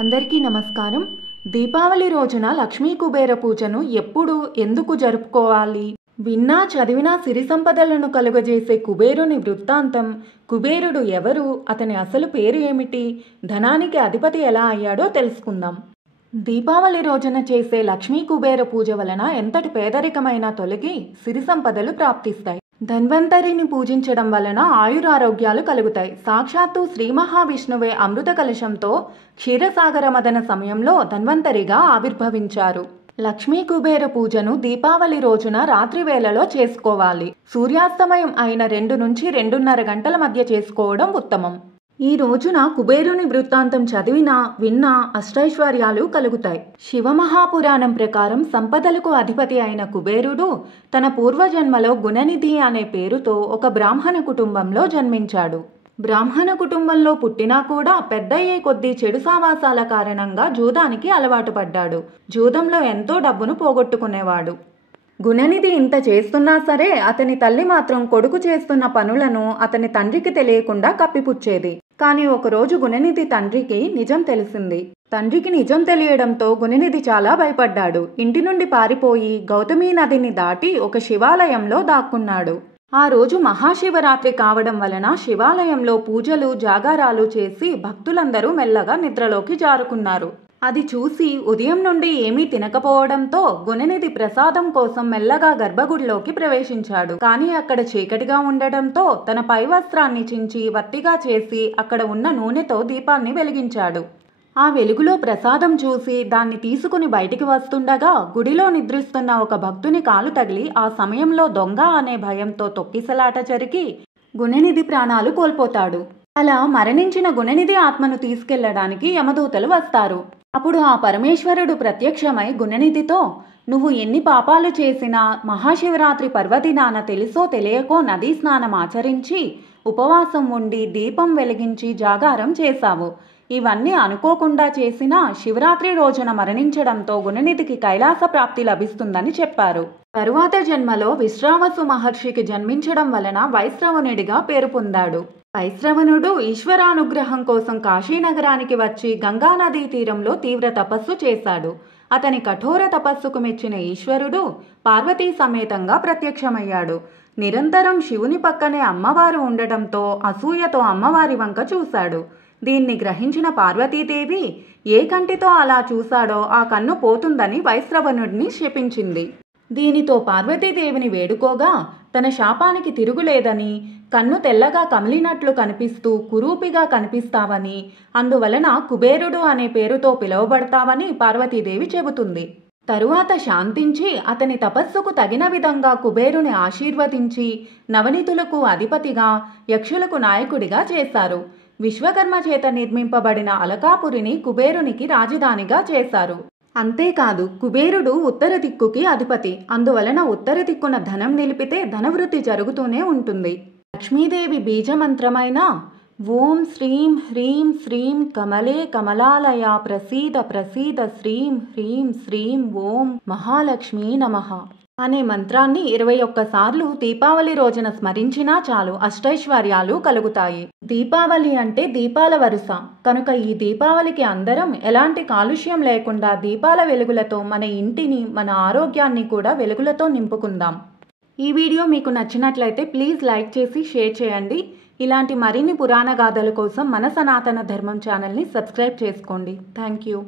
అందరికీ నమస్కారం. దీపావళి రోజున లక్ష్మీ కుబేర పూజను ఎప్పుడు ఎందుకు జరుపుకోవాలి? విన్నా చదివినా సిరి సంపదలను కలుగజేసే కుబేరుని వృత్తాంతం, కుబేరుడు ఎవరు, అతని అసలు పేరు ఏమిటి, ధనానికి అధిపతి ఎలా అయ్యాడో తెలుసుకుందాం. దీపావళి రోజున చేసే లక్ష్మీ కుబేర పూజ వలన ఎంతటి పేదరికమైనా తొలగి సిరి సంపదలు ప్రాప్తిస్తాయి. ధన్వంతరిని పూజించడం వలన ఆయురారోగ్యాలు కలుగుతాయి. సాక్షాత్తు శ్రీ మహావిష్ణువే అమృత కలశంతో క్షీరసాగర మదన సమయంలో ధన్వంతరిగా ఆవిర్భవించారు. లక్ష్మీ కుబేర పూజను దీపావళి రోజున రాత్రి వేళలో చేసుకోవాలి. సూర్యాస్తమయం అయిన 2 నుంచి 2:30 గంటల మధ్య చేసుకోవడం ఉత్తమం. ఈ రోజున కుబేరుని వృత్తాంతం చదివినా విన్నా అష్టైశ్వర్యాలు కలుగుతాయి. శివమహాపురాణం ప్రకారం సంపదలకు అధిపతి అయిన కుబేరుడు తన పూర్వజన్మలో గుణనిధి అనే పేరుతో ఒక బ్రాహ్మణ కుటుంబంలో జన్మించాడు. బ్రాహ్మణ కుటుంబంలో పుట్టినా కూడా పెద్దయ్యే కొద్దీ చెడు సావాసాల కారణంగా జూదానికి అలవాటు పడ్డాడు. జూదంలో ఎంతో డబ్బును పోగొట్టుకునేవాడు. గుణనిధి ఇంత చేస్తున్నా సరే అతని తల్లి మాత్రం కొడుకు చేస్తున్న పనులను అతని తండ్రికి తెలియకుండా కప్పిపుచ్చేది. కానీ ఒకరోజు గుణనిధి తండ్రికి నిజం తెలిసింది. తండ్రికి నిజం తెలియడంతో గుణనిధి చాలా భయపడ్డాడు. ఇంటి నుండి పారిపోయి గౌతమీ నదిని దాటి ఒక శివాలయంలో దాక్కున్నాడు. ఆ రోజు మహాశివరాత్రి కావడం వలన శివాలయంలో పూజలు జాగారాలు చేసి భక్తులందరూ మెల్లగా నిద్రలోకి జారుకున్నారు. అది చూసి ఉదయం నుండి ఏమీ తినకపోవడంతో గుణనిధి ప్రసాదం కోసం మెల్లగా గర్భగుడిలోకి ప్రవేశించాడు. కానీ అక్కడ చీకటిగా ఉండడంతో తన పై వస్త్రాన్ని చించి వత్తిగా చేసి అక్కడ ఉన్న నూనెతో దీపాన్ని వెలిగించాడు. ఆ వెలుగులో ప్రసాదం చూసి దాన్ని తీసుకుని బయటికి వస్తుండగా గుడిలో నిద్రిస్తున్న ఒక భక్తుని కాలు తగిలి ఆ సమయంలో దొంగ అనే భయంతో తొక్కిసలాట జరిగి గుణనిధి ప్రాణాలు కోల్పోతాడు. అలా మరణించిన గుణనిధి ఆత్మను తీసుకెళ్లడానికి యమదూతలు వస్తారు. అప్పుడు ఆ పరమేశ్వరుడు ప్రత్యక్షమై గుణనిధితో, నువ్వు ఎన్ని పాపాలు చేసినా మహాశివరాత్రి పర్వదినాన తెలుసో తెలియకో నదీ స్నానం ఆచరించి ఉపవాసం ఉండి దీపం వెలిగించి జాగారం చేశావు. ఇవన్నీ అనుకోకుండా చేసినా శివరాత్రి రోజున మరణించడంతో గుణనిధికి కైలాస ప్రాప్తి లభిస్తుందని చెప్పారు. తరువాత జన్మలో విశ్రావసు మహర్షికి జన్మించడం వలన వైశ్రవణుడిగా పేరు పొందాడు. వైశ్రవణుడు ఈశ్వరానుగ్రహం కోసం కాశీనగరానికి వచ్చి గంగానదీ తీరంలో తీవ్ర తపస్సు చేశాడు. అతని కఠోర తపస్సుకు మెచ్చిన ఈశ్వరుడు పార్వతీ సమేతంగా ప్రత్యక్షమయ్యాడు. నిరంతరం శివుని పక్కనే అమ్మవారు ఉండటంతో అసూయతో అమ్మవారి వంక చూశాడు. దీన్ని గ్రహించిన పార్వతీదేవి ఏ కంటితో అలా చూశాడో ఆ కన్ను పోతుందని వైశ్రవణుడిని శపించింది. దీనితో పార్వతీదేవిని వేడుకోగా తన శాపానికి తిరుగులేదని, కన్ను తెల్లగా కమిలినట్లు కనిపిస్తూ కురూపిగా కనిపిస్తావని, అందువలన కుబేరుడు అనే పేరుతో పిలువబడతావని పార్వతీదేవి చెబుతుంది. తరువాత శాంతించి అతని తపస్సుకు తగిన విధంగా కుబేరుని ఆశీర్వదించి నవనితులకు అధిపతిగా, యక్షులకు నాయకుడిగా చేశారు. విశ్వకర్మ చేత నిర్మింపబడిన అలకాపురిని కుబేరునికి రాజధానిగా చేశారు. అంతేకాదు కుబేరుడు ఉత్తర దిక్కుకి అధిపతి. అందువలన ఉత్తర దిక్కున ధనం నిలిపితే ధనవృద్ధి జరుగుతూనే ఉంటుంది. లక్ష్మీదేవి బీజమంత్రమైన ఓం శ్రీం హ్రీం శ్రీం కమలే కమలాలయ ప్రసీద ప్రసీద శ్రీం హ్రీం శ్రీం ఓం మహాలక్ష్మీ నమః అనే మంత్రాన్ని 21 సార్లు దీపావళి రోజున స్మరించినా చాలు అష్టైశ్వర్యాలు కలుగుతాయి. దీపావళి అంటే దీపాల వరుస కనుక ఈ దీపావళికి అందరం ఎలాంటి కాలుష్యం లేకుండా దీపాల వెలుగులతో మన ఇంటిని, మన ఆరోగ్యాన్ని కూడా వెలుగులతో నింపుకుందాం. ఈ వీడియో మీకు నచ్చినట్లయితే ప్లీజ్ లైక్ చేసి షేర్ చేయండి. ఇలాంటి మరిన్ని పురాణ గాథల కోసం మన సనాతన ధర్మం ఛానల్ని సబ్స్క్రైబ్ చేసుకోండి. Thank you.